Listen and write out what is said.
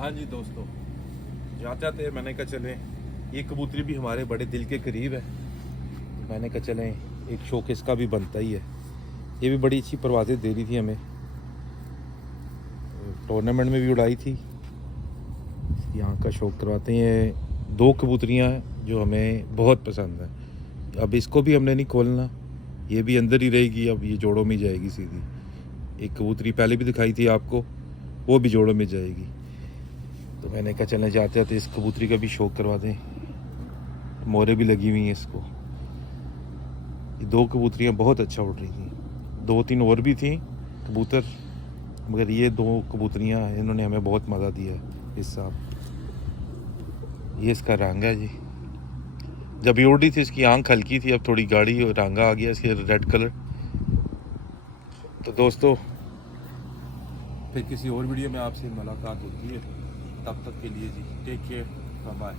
हाँ जी दोस्तों, जाते जाते मैंने कहा चलें, ये कबूतरी भी हमारे बड़े दिल के करीब है, तो मैंने कहा चलें एक शौक इसका भी बनता ही है। ये भी बड़ी अच्छी परवाज़ें दे रही थी हमें, टूर्नामेंट में भी उड़ाई थी। यहाँ का शौक करवाते हैं। दो कबूतरियाँ जो हमें बहुत पसंद है। अब इसको भी हमने नहीं खोलना, ये भी अंदर ही रहेगी। अब ये जोड़ों में जाएगी सीधी। एक कबूतरी पहले भी दिखाई थी आपको, वो भी जोड़ों में जाएगी। तो मैंने कहा चलें जाते जाते इस कबूतरी का भी शौक करवा दें। मोरे भी लगी हुई हैं इसको। ये दो कबूतरियाँ बहुत अच्छा उड़ रही थी, दो तीन और भी थी कबूतर, मगर ये दो कबूतरियाँ इन्होंने हमें बहुत मज़ा दिया इस साल। ये इसका रंग है जी, जब ये उड़ रही थी इसकी आंख हल्की थी, अब थोड़ी गाढ़ी और रंगा आ गया इसके रेड कलर। तो दोस्तों फिर किसी और वीडियो में आपसे मुलाकात होती है, तब तक के लिए जी टेक केयर, बाय बाय।